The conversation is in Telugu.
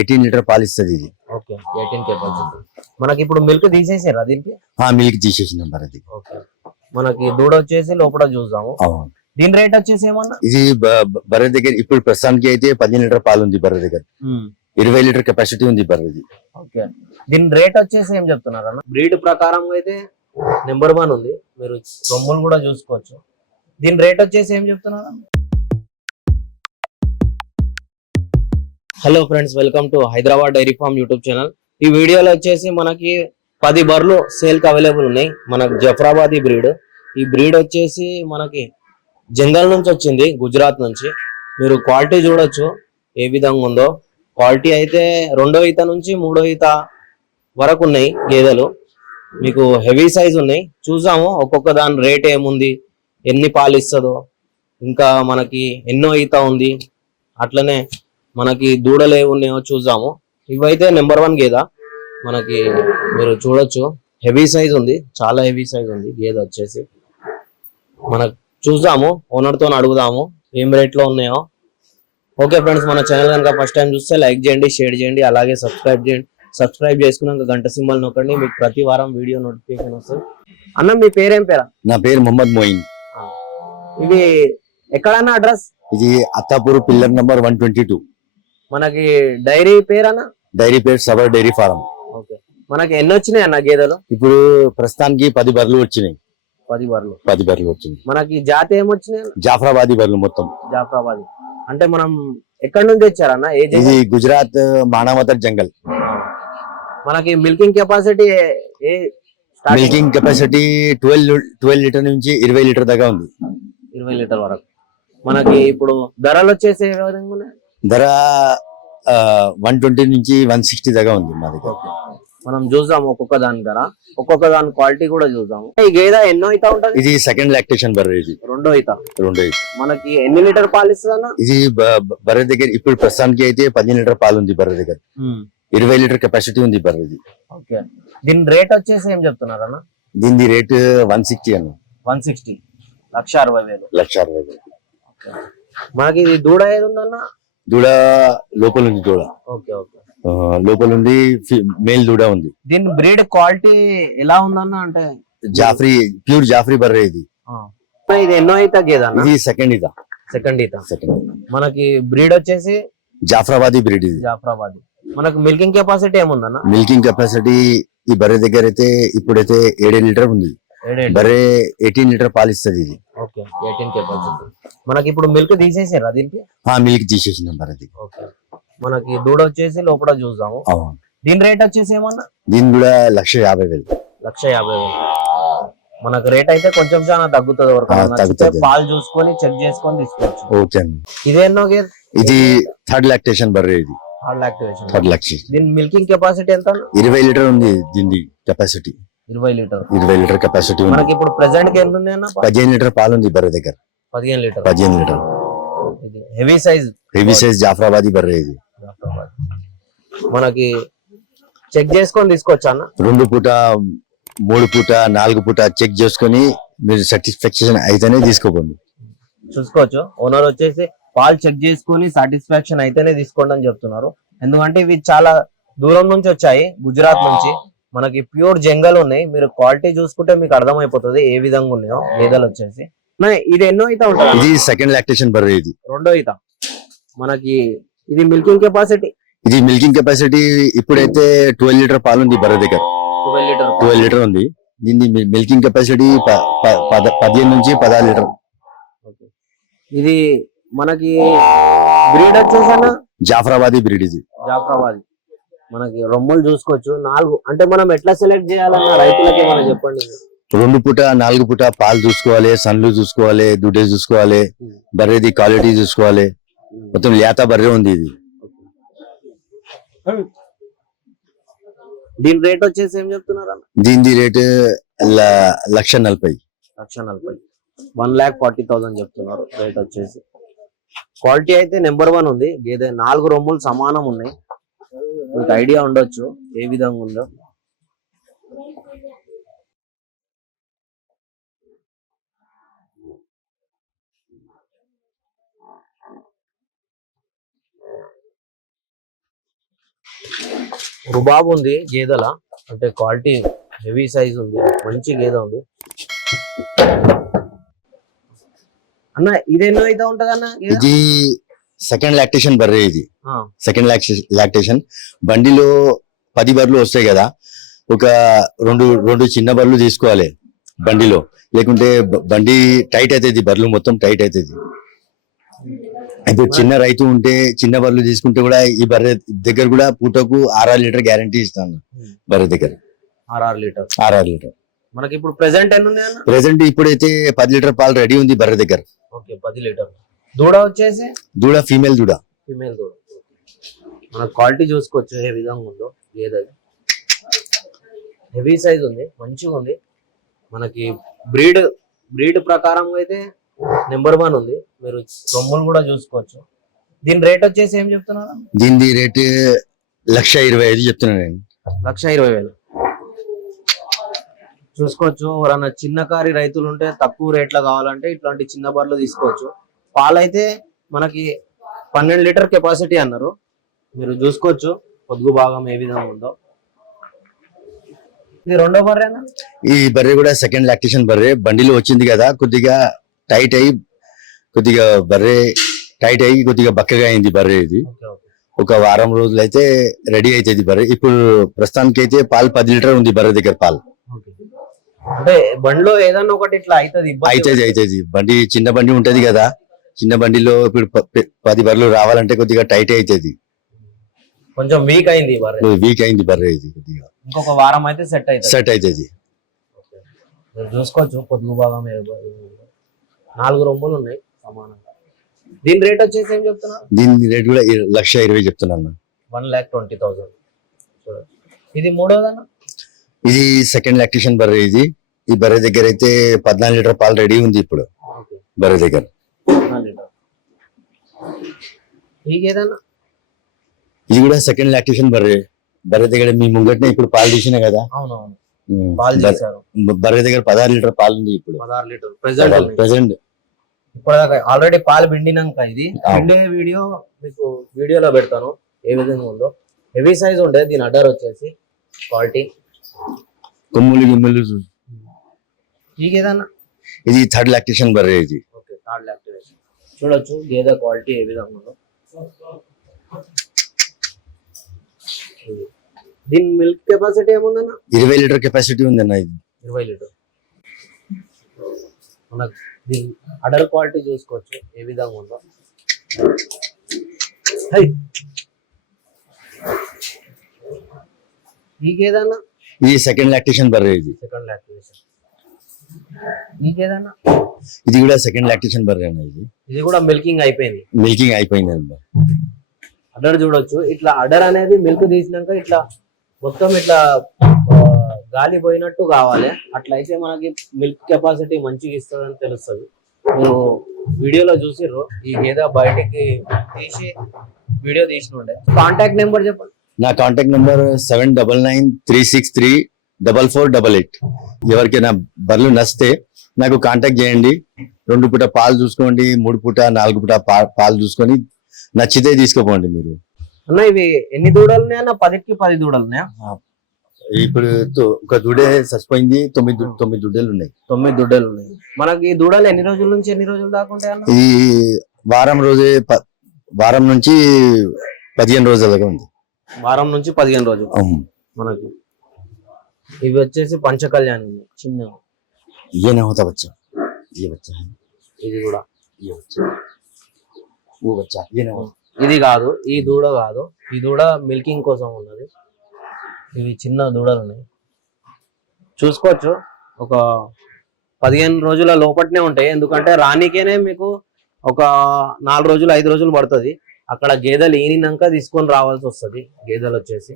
18 లీటర్ పాలు ఇస్తుంది ఇది. Okay 18 capacity. మనకి ఇప్పుడు మిల్క్ తీసేసారా దీనికి? మిల్క్ తీసేసినాం మరి అది. ఓకే మనకి దూడ వచ్చేసి లోపల చూద్దాము. దీని రేట్ వచ్చేసి ఏమన్నా? ఇది బర్రె దగ్గర ఇప్పుడు ప్రస్తుతానికి అయితే 15 లీటర్ పాలు ఉంది బర్రె దగ్గర. 20 లీటర్ కెపాసిటీ ఉంది బర్రెది. ఓకే దీని రేట్ వచ్చేసి ఏం చెప్తున్నారు అన్న? బ్రీడ్ ప్రకారం అయితే నెంబర్ 1 ఉంది, మీరు రొమ్ములు కూడా చూసుకోవచ్చు. దీని రేట్ వచ్చేసి ఏం చెప్తున్నారు? Hello friends, welcome to Hyderabad dairy farm YouTube channel. ఈ వీడియోలో వచ్చేసి మనకి 10 బర్రెలు సేల్ కి అవైలబుల్ ఉన్నాయి. మనకు జఫ్రాబాదీ బ్రీడ్. ఈ బ్రీడ్ వచ్చేసి మనకి జంగల్ నుంచి వచ్చింది, గుజరాత్ నుంచి. మీరు క్వాలిటీ చూడొచ్చు ఏ విధంగా ఉందో. క్వాలిటీ అయితే 2వ ఈత నుంచి 3వ ఈత వరకు ఉన్నాయి గేదెలు. మీకు హెవీ సైజ్ ఉన్నాయి. చూసాము ఒక్కొక్క దాని రేట్ ఏముంది, ఎన్ని పాలు ఇస్తుందో, ఇంకా మనకి ఎన్నో ఈత ఉంది, అట్లనే మనకి దూడలు ఏ ఉన్నాయో చూద్దాము. ఇవైతే నెంబర్ 1 గేద. మనకి మీరు చూడొచ్చు హెవీ సైజ్ ఉంది, చాలా హెవీ సైజ్ ఉంది గేదె వచ్చేసి. మనకు చూద్దాము, ఓనర్ తో అడుగుదాము ఏం రేట్ లో ఉన్నాయో. ఓకే ఫ్రెండ్స్, మన ఛానల్ కనుక ఫస్ట్ టైం చూస్తే లైక్ చేయండి, షేర్ చేయండి, అలాగే సబ్స్క్రైబ్ చేయండి. సబ్స్క్రైబ్ చేసుకున్నాక గంట సింబల్ నొక్కండి, మీకు ప్రతి వారం వీడియో నోటిఫికేషన్ వస్తుంది. అన్న మీ పేరేం పేరా? నా పేరు మొహమ్మద్ మోయిన్. ఇది ఎక్కడన్నా అడ్రస్? ఇది అత్తాపూర్ పిల్లర్ నంబర్ 122. మనకి డైరీ పేరన్నా? డైరీ పేరు సబర్ డైరీ ఫారం. ఓకే మనకి ఎన్ని వచ్చినాయి అన్న గేదెలు? ఇప్పుడు ప్రస్తుతానికి 10 బర్రెలు వచ్చినాయి. 10 బర్రెలు. 10 బర్రెలు వచ్చినాయి. మనకి జాతి ఏమొచ్చినాయి? జాఫ్రాబాదీ బర్రెలు మొత్తం. జాఫ్రాబాదీ అంటే మనం ఎక్కడి నుంచి తెచ్చారన్న? ఇది గుజరాత్ మానావతర్ జంగల్. మనకి milking capacity milking capacity 12 litre నుంచి 20 లీటర్ దాకా ఉంది. 20 లీటర్ వరకు. మనకి ఇప్పుడు ధరలు వచ్చేసి ఏ విధంగా ఉన్నాయి? ధర 120 నుంచి 160 దాకా ఉంది మా దగ్గర. మనం చూద్దాం ఒక్కొక్క దాని ధర, ఒక్కొక్క దాని క్వాలిటీ కూడా చూద్దాము. ఈ గేదె ఎన్నో ఈత ఉంటది? ఇది సెకండ్ లాక్టేషన్ బర్రె. ఇది 2వ ఈత. 2వ ఈత. మనకి ఎన్ని లీటర్ పాలు ఇస్తుంది అన్న? ఇది బర్రె దగ్గర ఇప్పుడు ప్రస్తుతానికి అయితే 15 లీటర్ పాలు ఉంది బర్రె దగ్గర. 20 లీటర్ కెపాసిటీ ఉంది బర్రెది. ఓకే దీని రేట్ వచ్చేసి ఏం చెప్తున్నారు అన్న? దీని రేట్ 160 అన్న. 160, 1,60,000. 1,60,000. మనకి ఇది దూడ ఏది ఉందన్న? దూడ లోపల ఉంది. దూడ ఓకే ఓకే లోపల ఉంది. మేల్ దూడ ఉంది. దీని బ్రీడ్ క్వాలిటీ ఎలా ఉందన్న? అంటే జాఫ్రీ, ప్యూర్ జాఫ్రీ బర్రె ఇది. ఇది ఎన్నో ఈత గేదన్న? ఇది సెకండ్ ఈత. సెకండ్ ఈత. మనకి బ్రీడ్ వచ్చేసి జాఫ్రాబాదీ బ్రీడ్. ఇది జాఫ్రాబాదీ. మనకు మిల్కింగ్ కెపాసిటీ ఏముందన్న? మిల్కింగ్ కెపాసిటీ ఈ బర్రె దగ్గర అయితే ఇప్పుడైతే 7 లీటర్ ఉంది. బర్రె 18 లీటర్ పాలు ఇస్తుంది ఇది. Okay 18 capacity. మనకి ఇప్పుడు మిల్క్ తీసేసారా దీనికి? మిల్క్ తీసేసినాం బర్రెది. ఓకే మనకి దూడ వచ్చేసి లోపల చూద్దాము. దీని రేట్ వచ్చేసి ఏమన్నా? దీని కూడా 1,50,000. 1,50,000. మనకు రేట్ అయితే కొంచెం చాలా తగ్గుతుంది. పాలు చూసుకొని చెక్ చేసుకొని తీసుకోవచ్చు. ఓకే. ఇది ఎన్నో గేదె? ఇది థర్డ్ లాక్టేషన్ బర్రె. ఇది థర్డ్ లాక్టేషన్. దీని మిల్కింగ్ కెపాసిటీ ఎంత? 20 లీటర్ ఉంది దీని కెపాసిటీ. 20 లీటర్. 20 litre capacity. మనకి ఇప్పుడు ప్రెసెంట్ కి ఎంత ఉంది అన్న? 15 లీటర్ పాలు ఉంది బర్రె దగ్గర. 15 లీటర్. 15 లీటర్. ఇది హెవీ సైజ్ జాఫ్రాబాదీ బర్రె. ఇది మనకి చెక్ చేసుకొని తీసుకోవచ్చా అన్న? 2 పూట 3 పూట 4 పూట చెక్ చేసుకొని మీరు సాటిస్ఫాక్షన్ అయితేనే తీసుకోండి. చూసుకోవచ్చు. ఓనర్ వచ్చేసి పాలు చెక్ చేసుకొని సాటిస్ఫాక్షన్ అయితేనే తీసుకోండి అని చెప్తున్నారు. ఎందుకంటే ఇవి చాలా దూరం నుంచి వచ్చాయి, గుజరాత్ నుంచి. మనకి ప్యూర్ జంగల్ ఉన్నాయి. మీరు క్వాలిటీ చూసుకుంటే మీకు అర్థమైపోతుంది ఏ విధంగా ఉన్నాయో గేదెలు వచ్చేసి. ఇది ఎన్నో ఈత ఉంటుంది? ఇది సెకండ్ లాక్టేషన్ బర్రె. ఇది 2వ ఈత. మనకి ఇది మిల్కింగ్ కెపాసిటీ? ఇది మిల్కింగ్ కెపాసిటీ ఇప్పుడైతే 12 లీటర్ పాలు ఉంది బర్రె దగ్గర. 12 లీటర్ ఉంది. దీన్ని మిల్కింగ్ కెపాసిటీ 15 నుంచి 16 లీటర్. ఇది మనకి బ్రీడ్ వచ్చేసా జాఫ్రాబాదీ బ్రీడ్. ఇది జాఫ్రాబాదీ. మనకి రొమ్మలు చూసుకోవచ్చు. 4 అంటే మనం ఎట్లా సెలెక్ట్ చేయాలన్నా రైతులకి ఏమైనా చెప్పండి. 2 పూట 4 పూట పాలు చూసుకోవాలి, సన్లు చూసుకోవాలి, దుడ్డే చూసుకోవాలి, బర్రెది క్వాలిటీ చూసుకోవాలి. మొత్తం లేత బర్రె ఉంది ఇది. దీని రేట్ వచ్చేసి ఏం చెప్తున్నారు అన్న? దీని రేట్ 1,40,000. 1,40,000. 1,40,000 చెప్తున్నారు రేట్ వచ్చేసి. క్వాలిటీ అయితే నెంబర్ 1 ఉంది. గేదె 4 రొమ్ములు సమానం ఉన్నాయి. మీకు ఐడియా ఉండొచ్చు ఏ విధంగా ఉందో. రుబాబ్ ఉంది గేదెల, అంటే క్వాలిటీ హెవీ సైజ్ ఉంది, మంచి గేదె ఉంది అన్న. ఇది ఎన్నో అయితే ఉంటది అన్న గేదె? ఇది సెకండ్ లాక్టేషన్ బర్రె. ఇది ఆ, సెకండ్ లాక్టేషన్. బండిలో 10 బర్రెలు వస్తాయి కదా, ఒక రెండు చిన్న బర్రెలు తీసుకోవాలి బండిలో, లేకుంటే బండి టైట్ అవుతుంది, బర్రెలు మొత్తం టైట్ అవుతుంది. ఇప్పుడు చిన్న రైతు ఉంటే చిన్న బర్రెలు తీసుకుంటే కూడా ఈ బర్రె దగ్గర కూడా పూటకు 6 లీటర్ గ్యారంటీ ఇస్తాను. బర్రె దగ్గర 6 లీటర్. 6 లీటర్. మనకి ఇప్పుడు ప్రెసెంట్ ఎన్ని ఉన్నాయి అన్న? ప్రెసెంట్ ఇప్పుడైతే 10 లీటర్ పాలు రెడీ ఉంది బర్రె దగ్గర. Okay, 10 litre. దూడ వచ్చేసి దూడ ఫీమేల్ దూడ. ఫీమేల్ దూడ. మన క్వాలిటీ చూసుకోవచ్చు ఏ విధంగా ఉందో గేదె. హెవీ సైజ్ ఉంది, మంచిగా ఉంది. మనకి బ్రీడ్ ప్రకారం అయితే నెంబర్ 1 ఉంది. మీరు రొమ్ములు కూడా చూసుకోవచ్చు. దీని రేట్ వచ్చేసి ఏం చెప్తున్నారు? దీని రేట్ 1,25,000 చెప్తున్నాను నేను. 1,20,000 చూసుకోవచ్చు. ఎవరన్నా చిన్నకారి రైతులు ఉంటే తక్కువ రేట్లో కావాలంటే ఇట్లాంటి చిన్న బర్రెలు తీసుకోవచ్చు. పాలైతే మనకి 12 లీటర్ కెపాసిటీ అన్నారు. మీరు చూసుకోవచ్చు పొద్దు భాగం ఏ విధంగా ఉందో. ఇది రెండో బర్రెనా? ఈ బర్రె కూడా సెకండ్ లాక్టేషన్ బర్రె. బండిలో వచ్చింది కదా, కొద్దిగా టైట్ అయ్యి కొద్దిగా బక్కగా అయింది బర్రె. ఇది ఓకే, ఓకే. ఒక వారం రోజులు అయితే రెడీ అవుతుంది బర్రె. ఇప్పుడు ప్రస్తుతానికి అయితే పాలు 10 లీటర్ ఉంది బర్రె దగ్గర పాలు. ఓకే. అంటే బండిలో ఏదన్నా ఒకటి ఇట్లా అవుతుంది, అవుతుంది. బండి చిన్న బండి ఉంటది కదా, చిన్న బండిలో ఇప్పుడు 10 బర్రెలు రావాలంటే కొద్దిగా టైట్ అవుతుంది. కొంచెం వీక్ అయింది ఈ బర్రె. వీక్ అయింది బర్రె. ఇది కొద్దిగా ఇంకొక వారం అయితే సెట్ అవుతుంది. మీరు చూసుకోవచ్చు పొద్దు భాగం 4 రొమ్ములు ఉన్నాయి సమానంగా. దీని రేట్ వచ్చేసి ఏం చెప్తున్నారు? దీని రేట్ కూడా 1,20,000 చెప్తున్నాను. 1,20,000. ఇది మూడోదన్న? ఇది సెకండ్ లాక్టేషన్ బర్రె. ఇది ఈ బర్రె దగ్గర అయితే 14 లీటర్ పాలు రెడీ ఉంది ఇప్పుడు బర్రె దగ్గర. 14 లీటర్. ఏదన్నా? ఇది కూడా సెకండ్ లాక్టేషన్ బర్రె. బర్రె దగ్గర మీ ముంగట్నే ఇప్పుడు పాలు తీసినా కదా. అవునవును, పాలు తీశారు. బర్రె దగ్గర 16 లీటర్ పాలు ఉంది ఇప్పుడు. 16 లీటర్ ప్రెసెంట్. ఇప్పుడు ఆల్రెడీ పాలు పిండినాక ఇది పిండే వీడియో మీకు వీడియోలో పెడతాను ఏ విధంగా ఉందో. హెవీ సైజ్ ఉండే. దీని అడ్డర్ వచ్చేసి క్వాలిటీ కొమ్ములు గిమ్ములు. ఏదన్నా? ఇది థర్డ్ లాక్టేషన్ బర్రె. ఇది ఓకే, థర్డ్ లాక్టేషన్. చూడొచ్చు గేదె క్వాలిటీ ఏ విధంగా ఉందో. దీని మిల్క్ కెపాసిటీ ఏముందన్న? 20 లీటర్ కెపాసిటీ ఉందన్న. ఇది 20 లీటర్. మనకు దీని అడర్ క్వాలిటీ చూసుకోవచ్చు ఏ విధంగా ఉందో. ఏదన్నా? ఇది సెకండ్ లాక్టేషన్ బర్రె. ఇది సెకండ్ లాక్టేషన్. ఏదన్నా? ఇది కూడా సెకండ్ లాక్టేషన్ బర్రె అన్న. ఇది కూడా మిల్కింగ్ అయిపోయింది. మిల్కింగ్ అయిపోయింది అన్న. అడర్ చూడొచ్చు. ఇట్లా అడర్ అనేది మిల్క్ తీసినాక ఇట్లా మొత్తం ఇట్లా గాలి పోయినట్టు కావాలి. అట్లయితే మనకి మిల్క్ కెపాసిటీ మంచిగా ఇస్తుందని తెలుస్తుంది. మీరు వీడియోలో చూసిర్రు. ఈ గేదె బయటికి తీసి వీడియో తీసినుండే. కాంటాక్ట్ నెంబర్ చెప్పండి. నా కాంటాక్ట్ నెంబర్ 7993634488. ఎవరికైనా బర్రెలు నచ్చితే నాకు కాంటాక్ట్ చేయండి. 2 పూట పాలు చూసుకోండి, 3 పూట 4 పూట పాలు చూసుకొని నచ్చితే తీసుకోపోండి మీరు. అన్న ఇవి ఎన్ని దూడలు ఉన్నాయన్న? 10కి 10 దూడలు ఉన్నాయా? ఇప్పుడు ఒక దూడే చచ్చిపోయింది. 9 దూడలు ఉన్నాయి. 9 దూడలు ఉన్నాయి. మనకి ఈ దూడలు ఎన్ని రోజుల నుంచి ఎన్ని రోజులు దాకా ఉంటాయి అన్న? ఈ వారం నుంచి 15 రోజుల దాకా ఉంది. వారం నుంచి 15 రోజులు మనకి. ఇవి వచ్చేసి పంచకళ్యాణి చిన్న. ये होता बच्चा, ये बच्चा है, ఇది కూడా ये बच्चा, वो बच्चा, ये ना होता. ఇది కాదు, ఈ దూడ కాదు. ఈ దూడ మిల్కింగ్ కోసం ఉన్నది. ఇవి చిన్న దూడలు ఉన్నాయి. చూసుకోవచ్చు. ఒక 15 రోజుల లోపట్నే ఉంటాయి. ఎందుకంటే రానికేనే మీకు ఒక 4 రోజులు 5 రోజులు పడుతుంది. అక్కడ గేదెలు ఈనినాక తీసుకొని రావాల్సి వస్తుంది. గేదెలు వచ్చేసి